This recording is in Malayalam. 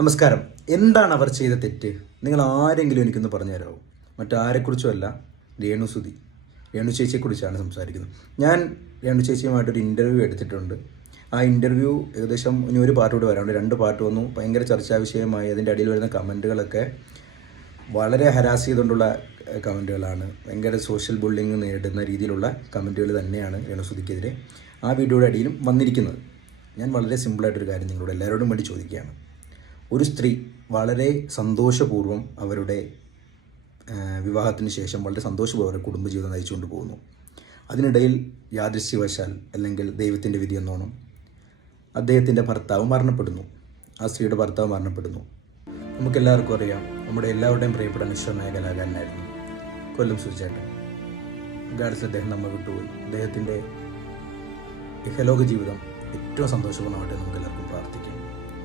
നമസ്കാരം. എന്താണ് അവർ ചെയ്ത തെറ്റ്? നിങ്ങൾ ആരെങ്കിലും എനിക്കൊന്ന് പറഞ്ഞു തരാമോ? മറ്റാരെക്കുറിച്ചുമല്ല, രേണുസുതി, രേണു ചേച്ചിയെക്കുറിച്ചാണ് സംസാരിക്കുന്നത്. ഞാൻ രേണു ചേച്ചിയുമായിട്ടൊരു ഇൻ്റർവ്യൂ എടുത്തിട്ടുണ്ട്. ആ ഇൻ്റർവ്യൂ ഏകദേശം ഇനി ഒരു പാർട്ട് കൂടെ വരാനുണ്ട്. 2 പാർട്ട് വന്നു. ഭയങ്കര ചർച്ചാ വിഷയമായി. അതിൻ്റെ അടിയിൽ വരുന്ന കമൻറ്റുകളൊക്കെ വളരെ ഹരാസ് ചെയ്തുകൊണ്ടുള്ള കമൻറ്റുകളാണ്. ഭയങ്കര സോഷ്യൽ ബുള്ളിങ് നേരിടുന്ന രീതിയിലുള്ള കമൻറ്റുകൾ തന്നെയാണ് രേണുസുതിക്കെതിരെ ആ വീഡിയോയുടെ അടിയിലും വന്നിരിക്കുന്നത്. ഞാൻ വളരെ സിമ്പിളായിട്ടൊരു കാര്യം നിങ്ങളോട് എല്ലാവരോടും വേണ്ടി ചോദിക്കുകയാണ്. ഒരു സ്ത്രീ വളരെ സന്തോഷപൂർവ്വം അവരുടെ വിവാഹത്തിന് ശേഷം വളരെ സന്തോഷപൂർവ്വം അവരുടെ കുടുംബജീവിതം നയിച്ചുകൊണ്ട് പോകുന്നു. അതിനിടയിൽ യാദൃശ്യവശാൽ അല്ലെങ്കിൽ ദൈവത്തിൻ്റെ വിധി എന്നോണം അദ്ദേഹത്തിൻ്റെ ഭർത്താവ് മരണപ്പെടുന്നു. ആ സ്ത്രീയുടെ ഭർത്താവ് മരണപ്പെടുന്നു. നമുക്കെല്ലാവർക്കും അറിയാം, നമ്മുടെ എല്ലാവരുടെയും പ്രിയപ്പെട്ട അനശ്വരനായ കലാകാരനായിരുന്നു കൊല്ലം സുചേട്ടൻ. ഗാഡ്സ് അദ്ദേഹം നമ്മെ വിട്ടുപോയി. അദ്ദേഹത്തിൻ്റെ ഇഹലോക ജീവിതം ഏറ്റവും സന്തോഷപൂർണ്ണമായിട്ട് നമുക്കെല്ലാവർക്കും